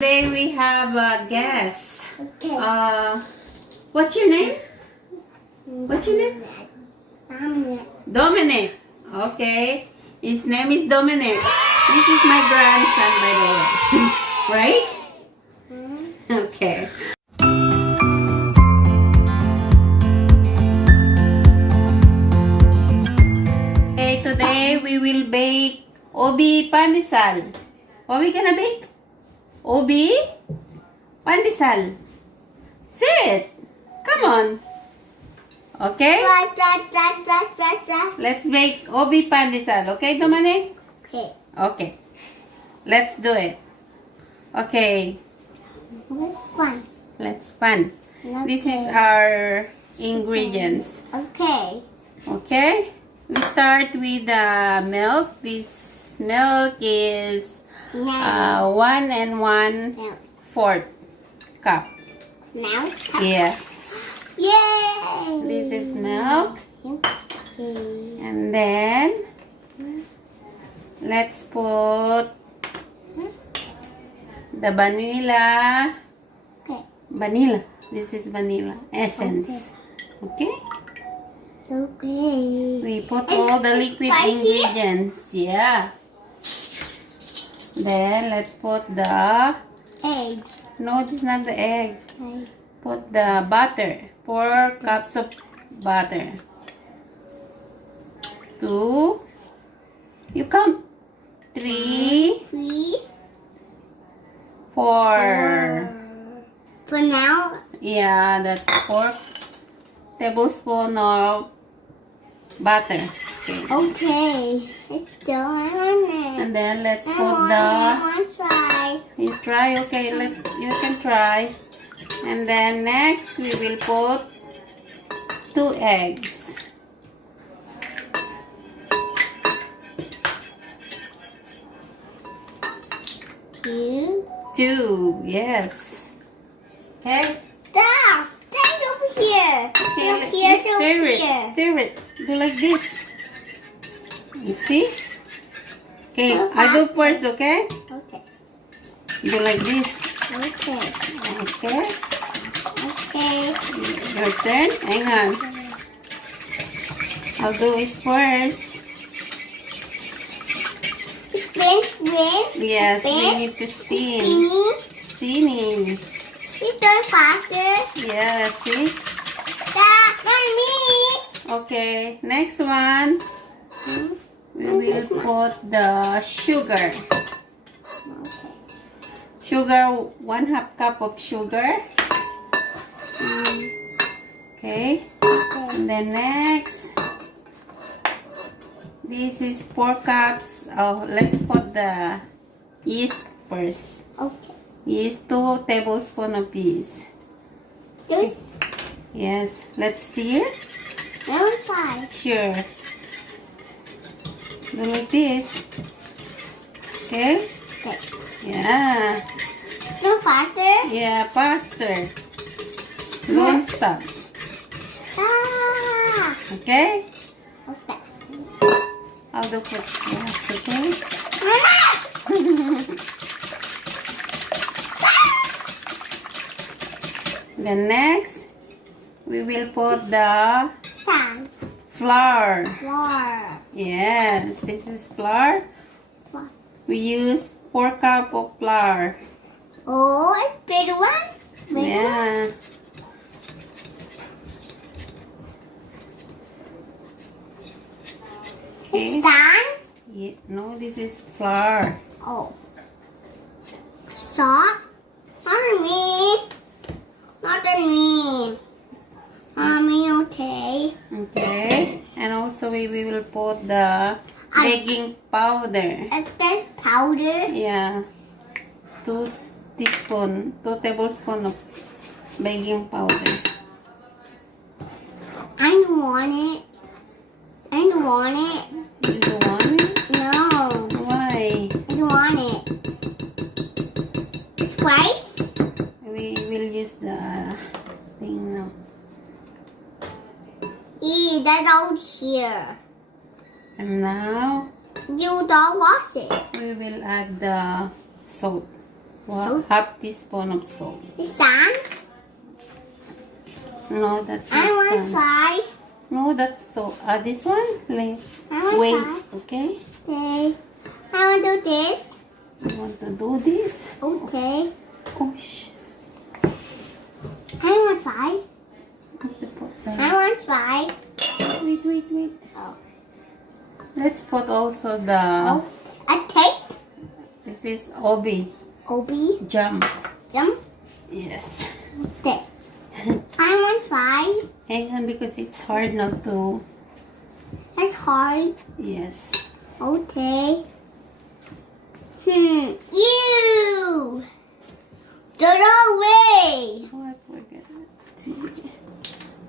Today we have a guest. Okay. What's your name? What's your name? Dominic. Okay. His name is Dominic. This is my grandson, by the way. Right? Okay. Okay, today we will bake Ube Pandesal. What we gonna bake? Ube Pandesal. Sit. Come on. Okay? Let's make Ube Pandesal. Okay, Dominic? Okay. Okay. Let's do it. Okay. What's fun? Let's fun. This is our ingredients. Okay. Okay? We start with the milk. This milk is Now. 1 1/4 cup. Now. Yes. Yay! This is milk. Okay. And then let's put the vanilla. Okay. Vanilla. This is vanilla essence. Okay? Okay. We put Is all the it liquid spicy? ingredients. Yeah. Then let's put the... Egg. No, this is not the egg. Okay. Put the butter. 4 cups of butter. 2. You count. 3, 3, 4. For now. Yeah, that's 4 tablespoons of butter. Okay. Okay. It's still on it. And then let's I put want to try. You try, okay, you can try. And then next we will put 2 eggs. 2. 2, yes. Okay. Stop! Stand over here. Okay, Over here, just over stir it. here. Stir it. Do like this. You see? Okay, Okay. I do first, okay? Okay. Do like this. Okay. Okay. Okay. Your turn. Hang on. I'll do it first. Spin. Yes, we Spin. need to spin. Spinning. Spinning. You turn faster. Yeah, see? That's on me. Okay, next one. We will put the sugar. Sugar, 1/2 cup of sugar. Okay. And then next, this is 4 cups. Oh, let's put the yeast first. Okay. Yeast, 2 tablespoons of yeast. This. Yes, let's stir. Now try. Sure. Do like this. Okay? Okay. Yeah. No faster. Yeah, faster. Don't stop. Ah. Okay? Okay. I'll do put yes, okay? Then next, we will put the Sand. flour. Flour. Yes, this is flour. Flour. We use 4 cup of flour. Oh, a big one. Big one. Yeah. Okay. Sand. Yeah. No, this is flour. Oh. Salt. Not on me. Not on me. Mommy, okay. Okay. And also we will put the baking powder. Is this powder? Yeah. 2 tablespoons of baking powder. I don't want it. I don't want it. You don't want it? No. Why? I don't want it. Spice? We will use the thing now. That's out here. And now You don't wash it. we will add the salt. Wow, half teaspoon of salt. It's done. No, that's I not want to salt. try. No, that's salt. This one? Like, I want wait, to try. okay? Okay. I want to do this. You want to do this? Okay. Oh, shh. I want to try. Have to put I that. want to try. Wait. Oh. Let's put also the, Oh. A cake. this is Ube Obi. jam. Jump. Yes. Okay. I want to try. Hang on, because it's hard not to, That's hard. yes. Okay. Ew. Throw it away. Oh, I forgot. See.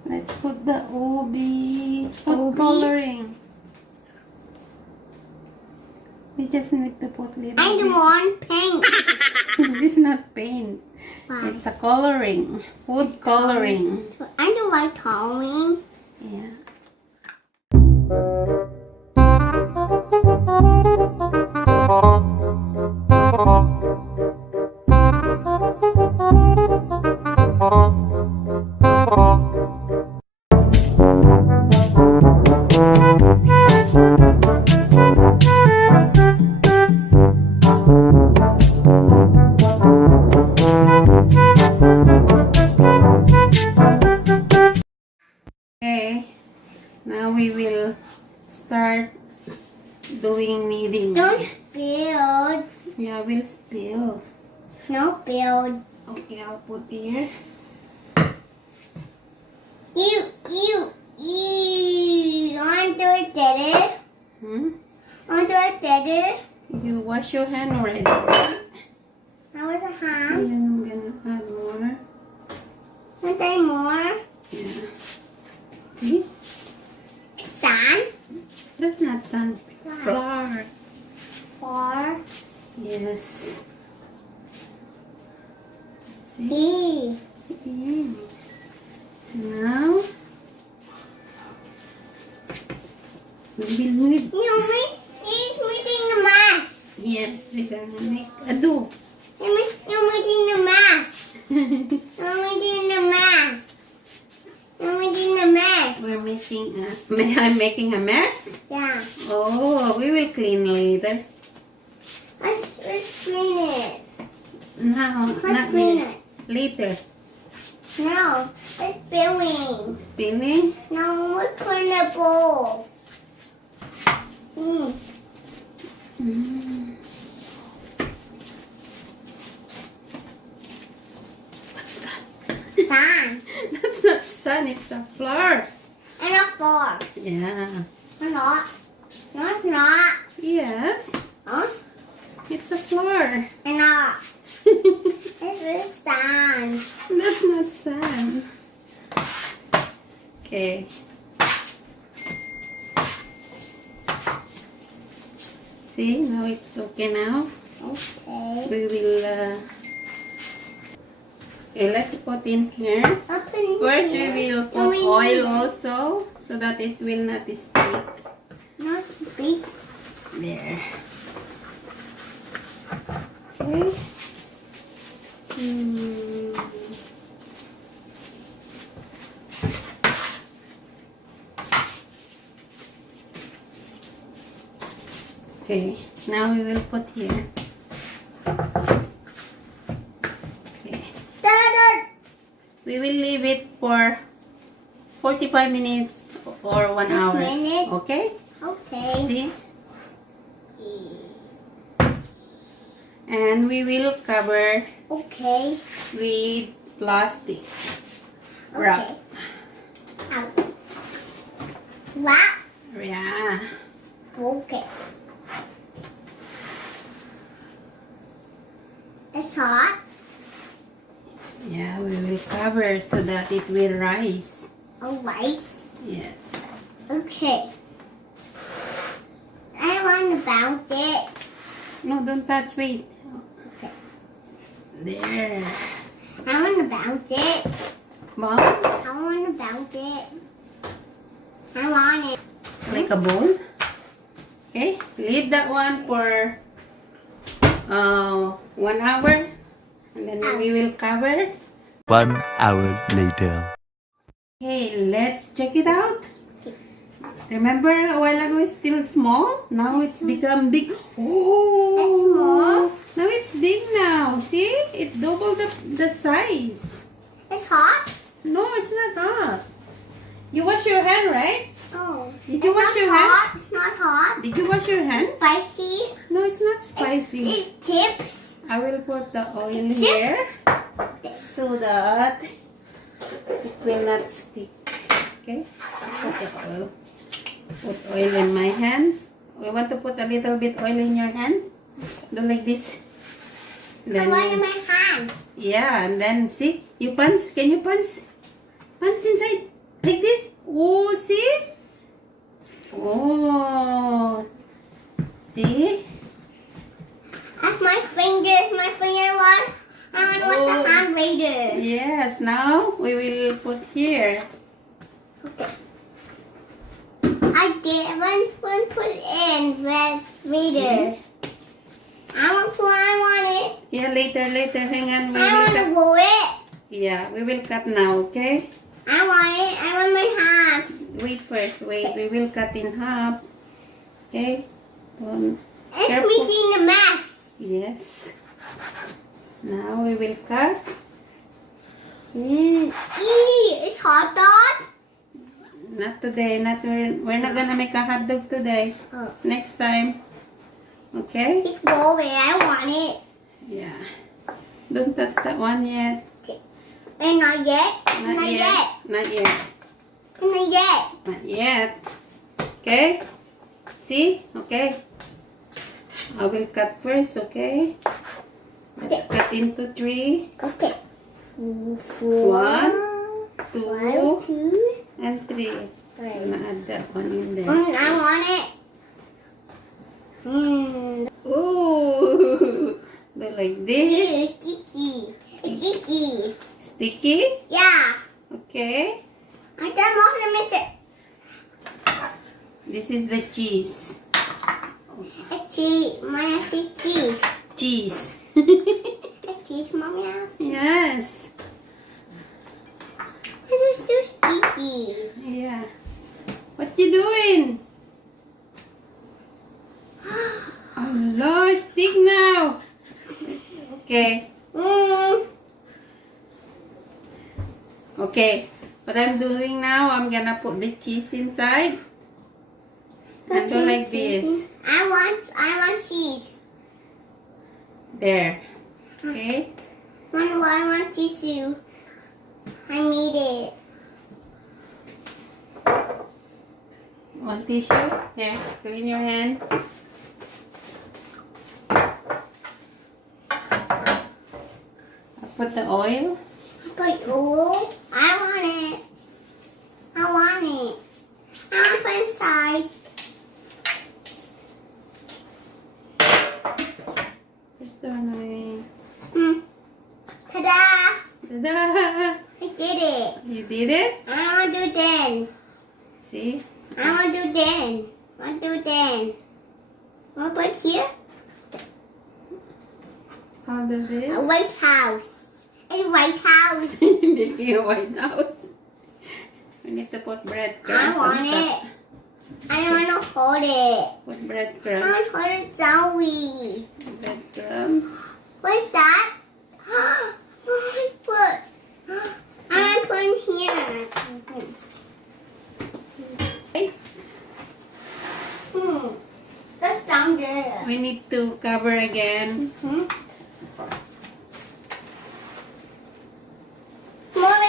Let's put the Ube food Ube? coloring. We just need to put little I bit. want pink. This is not paint. Why? It's a coloring. Food coloring. I don't like coloring. Yeah. Okay. Now we will start doing kneading. Don't build. Yeah, we'll spill. No build. Okay, I'll put here. You. Want to do it better? Want to do it better? You wash your hand already. That was a And hand. then I'm gonna add more. Want there more? Yeah. See? Sand. That's not sunflower. Four. Yes. See? E. See? So now we will make. He's making the mask. Yes, we're gonna make a dough. You're making the mask. You're making the mask. You're making the mask. We're making a. I'm making a mess. Yeah. Oh, we will clean later. Let's clean it. Now, Let's not clean yet. it. Later. No, it's spilling. Spinning. No, let's clean the bowl. Mm. What's that? Sand. That's not sun, it's a flour. And a fork. Yeah. Or not. No, it's not. Yes, Huh? it's a flour. And not. It's just sand. That's not sun. Okay. See, now it's okay now. Okay. We will, okay, let's put in here. Open First, we here. will put oil also, so that it will not stick. Not big. There. Okay. Okay, now we will put here. Okay. We will leave it for 45 minutes or 1 hour. Minutes. Okay? Okay. See? And we will cover Okay. with plastic wrap. Okay. Out. Wrap. Yeah. Okay. It's hot. Yeah, we will cover so that it will rise. Oh, rice. Yes. Okay. I want to bounce it. No, don't touch. Wait. Okay. There. I want to bounce it. Bounce. I want to bounce it. I want it. Like a ball. Okay. Leave that one for 1 hour. And then we will cover. 1 hour later. Okay, let's check it out. Remember a while ago it's still small? Now it's become big. Oh! It's small? Now it's big now. See? It's double the size. It's hot? No, it's not hot. You wash your hand, right? Oh. Did you wash your hand? Hot. It's not hot. Did you wash your hand? Spicy. No, it's not spicy. It tips. I will put the oil Chips? here so that it will not stick. Okay? Put the oil. Put oil in my hand. We want to put a little bit oil in your hand. Do like this. Then Why in my hands? yeah, and then see, you punch. Can you punch? Punch inside like this. Oh, see? Oh, see? That's my fingers. My finger one. I want to watch Oh. the hand later. Yes. Now we will put here. Okay. I did one put in later. I want it. Yeah, later. Hang on. We I will want to cut. blow it. Yeah, we will cut now. Okay. I want it. I want my hands. Wait first. Wait. We will cut in half. Okay. It's Careful. making a mess. Yes. Now we will cut. It's hot dog. Not today. We're not gonna make a hot dog today. Oh. Next time. Okay. It's blowing. I want it. Yeah. Don't touch that one yet. And not yet. Not yet. Not yet. Not yet. Not yet. Okay. See? Okay. I will cut first. Okay. Let's cut into 3. Okay. 1, 2, One, 2, and 3. I'm gonna add that one in there. I want it. Ooh. Do like this. It's sticky. It's sticky. Sticky. Yeah. Okay. I don't want to miss it. This is the cheese. It's cheese. Mine is cheese. Cheese. It's cheese, Mommy. Yes. This is too sticky. Yeah. What you doing? Allah, stick now. Okay. Okay. What I'm doing now, I'm gonna put the cheese inside. And do like this. I want cheese. There. Okay. I want tissue. I need it. Want tissue? Here, clean your hand. I'll put the oil. But oh, I want it. I want it. I want to put it inside. Where's the one? Ta-da! Ta-da! I did it. You did it? I want to do then. See? I want to do then. Want to do then. Want to put here? How does A this? White House. A White House. Making a White House. We need to put breadcrumbs I want on it. top. I want to hold it. Put I breadcrumbs. want to hold it Zoe. Breadcrumbs. What's that? I want to put in here. Okay. That's down there. We need to cover again. Move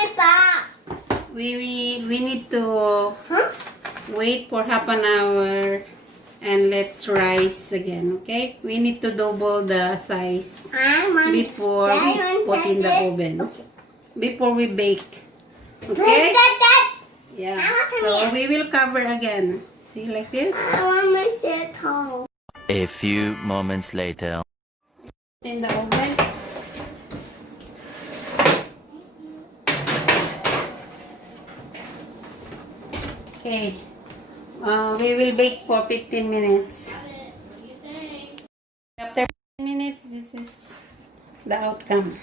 it back. We need to Huh? wait for half an hour and let's rise again, okay? We need to double the size I want before we put in the oven. Okay. Before we bake. Okay? That. Yeah. I want to So hear. we will cover again. See, like this. I want my sit home. A few moments later. In the oven. Okay. We will bake for 15 minutes. After 15 minutes, this is the outcome.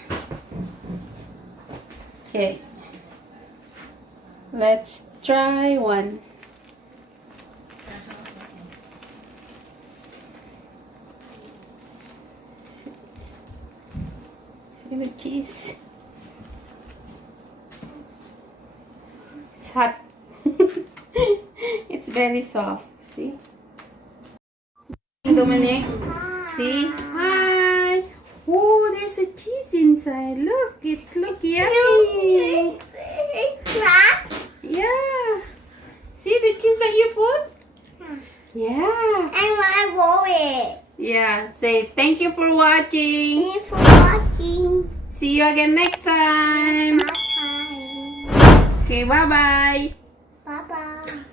Okay. Let's try one. See the cheese. It's hot. It's very soft. See? Dominic, see? Hi. Oh, there's a cheese inside. Look, it's yummy. It's cracked. Yeah. See the cheese that you put? Yeah. I want to roll it. Yeah. Say thank you for watching. Thanks for watching. See you again next time. Bye-bye. Okay, bye-bye. Bye-bye.